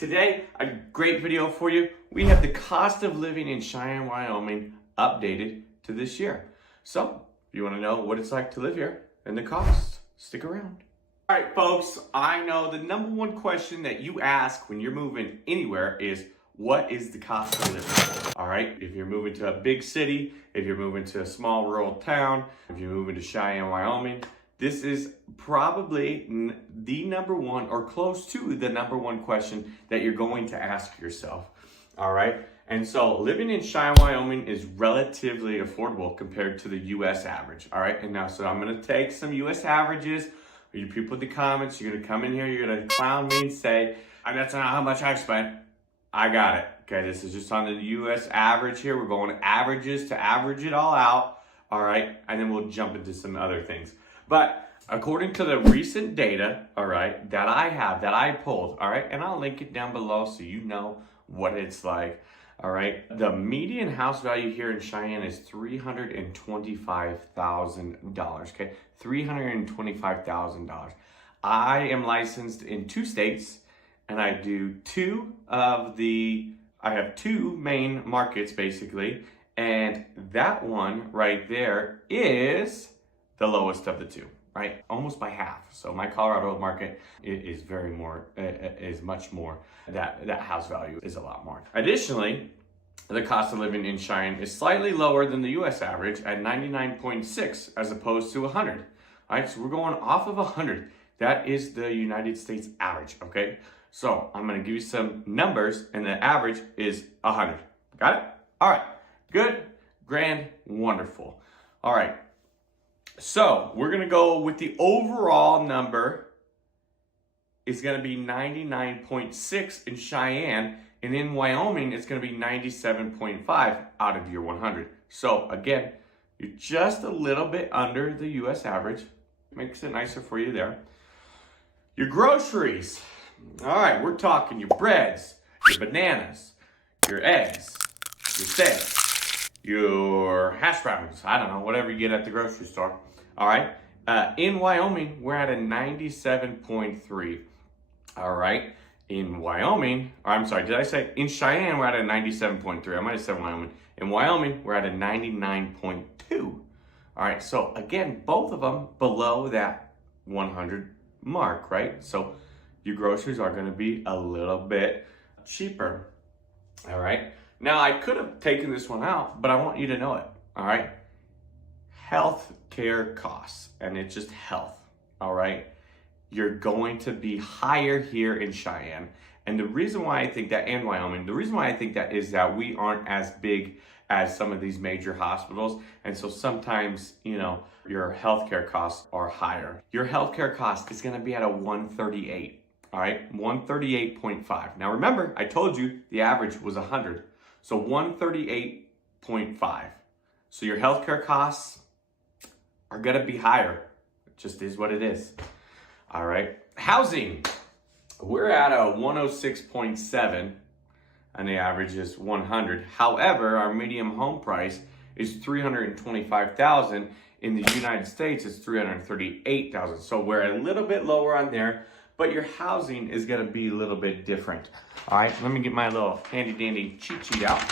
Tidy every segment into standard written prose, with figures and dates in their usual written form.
Today, a great video for you. We have the cost of living in Cheyenne, Wyoming updated to this year. So, if you want to know what it's like to live here and the cost, stick around. All right, folks, I know the number one question that you ask when you're moving anywhere is, what is the cost of living? All right, if you're moving to a big city, if you're moving to a small rural town, if you're moving to Cheyenne, Wyoming, this is probably the number one or close to the number one question that you're going to ask yourself. All right. And so living in Cheyenne, Wyoming is relatively affordable compared to the US average. All right. And now, so I'm going to take some US averages. You people in the comments, you're going to come in here, you're going to clown me and say, that's not how much I've spent. I got it. Okay. This is just on the US average here. We're going averages to average it all out. All right. And then we'll jump into some other things. But according to the recent data, all right, that I pulled, all right, and I'll link it down below so you know what it's like, all right. The median house value here in Cheyenne is $325,000, okay, $325,000. I am licensed in 2 states, and I do I have 2 main markets basically, and that one right there is the lowest of the 2, right? Almost by half. So my Colorado market is much more. That house value is a lot more. Additionally, the cost of living in Cheyenne is slightly lower than the US average at 99.6 as opposed to 100. All right, so we're going off of 100. That is the United States average, okay? So I'm gonna give you some numbers, and the average is 100. Got it? All right, good, grand, wonderful. All right. So we're going to go with the overall number is going to be 99.6 in Cheyenne, and in Wyoming, it's going to be 97.5 out of your 100. So again, you're just a little bit under the US average. Makes it nicer for you there. Your groceries. All right, we're talking your breads, your bananas, your eggs, your steaks, your hash browns, I don't know, whatever you get at the grocery store. All right. In Wyoming, we're at a 97.3. All right. In Wyoming, or I'm sorry, did I say in Cheyenne, we're at a 97.3. I might have said Wyoming. In Wyoming, we're at a 99.2. All right. So again, both of them below that 100 mark, right? So your groceries are going to be a little bit cheaper. All right. Now, I could have taken this one out, but I want you to know it. All right. Health care costs, and it's just health. All right. You're going to be higher here in Cheyenne. And the reason why I think that, and Wyoming, the reason why I think that is that we aren't as big as some of these major hospitals. And so sometimes, your healthcare costs are higher. Your healthcare cost is going to be at a 138. All right. 138.5. Now, remember, I told you the average was 100. So 138.5. So your healthcare costs are going to be higher. It just is what it is. All right. Housing. We're at a 106.7 and the average is 100. However, our median home price is $325,000. In the United States, it's $338,000. So we're a little bit lower on there, but your housing is going to be a little bit different. All right, let me get my little handy dandy cheat sheet out.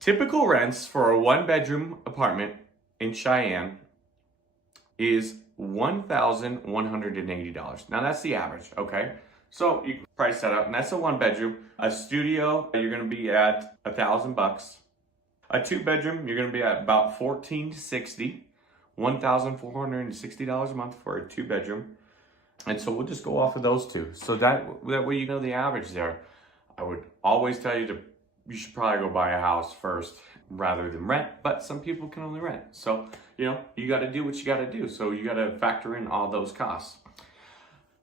Typical rents for a 1-bedroom apartment in Cheyenne is $1,180. Now that's the average, okay? So you can price that out, and that's a 1-bedroom. A studio, you're going to be at $1,000. A 2-bedroom, you're going to be at about $1,460. $1,460 a month for a 2-bedroom. And so we'll just go off of those two. So that way you know the average there. I would always tell you you should probably go buy a house first rather than rent, but some people can only rent. So, you got to do what you got to do. So you got to factor in all those costs.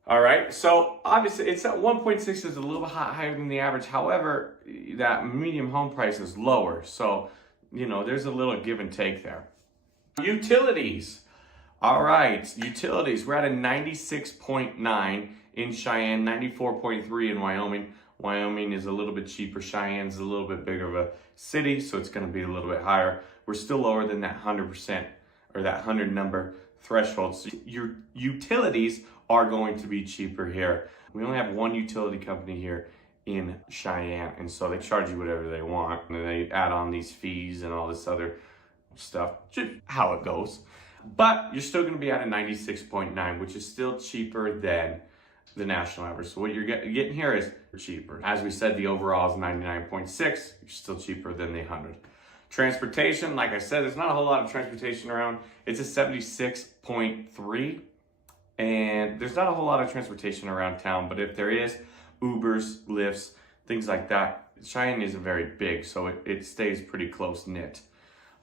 All right. So obviously it's at 1.6 is a little bit higher than the average. However, that median home price is lower. So, there's a little give and take there. Utilities. All right. Utilities. We're at a 96.9 in Cheyenne, 94.3 in Wyoming. Wyoming is a little bit cheaper. Cheyenne's a little bit bigger of a city, so it's going to be a little bit higher. We're still lower than that 100% or that 100 number threshold. So your utilities are going to be cheaper here. We only have one utility company here in Cheyenne, and so they charge you whatever they want, and then they add on these fees and all this other stuff, just how it goes. But you're still going to be at a 96.9, which is still cheaper than the national average. So what you're getting here is cheaper. As we said, the overall is 99.6. You're still cheaper than the 100. Transportation, like I said, there's not a whole lot of transportation around. It's a 76.3, and there's not a whole lot of transportation around town, but if there is, Ubers, Lyfts, things like that, Cheyenne isn't very big, so it stays pretty close-knit.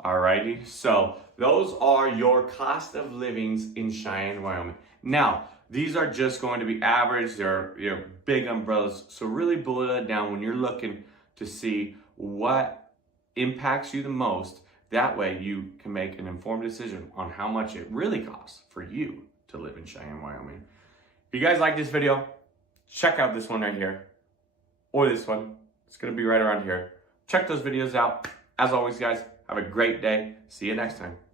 Alrighty, so those are your cost of livings in Cheyenne, Wyoming. Now, these are just going to be average. They're big umbrellas, so really boil it down when you're looking to see what impacts you the most. That way you can make an informed decision on how much it really costs for you to live in Cheyenne, Wyoming. If you guys like this video, check out this one right here, or this one. It's gonna be right around here. Check those videos out. As always, guys, have a great day. See you next time.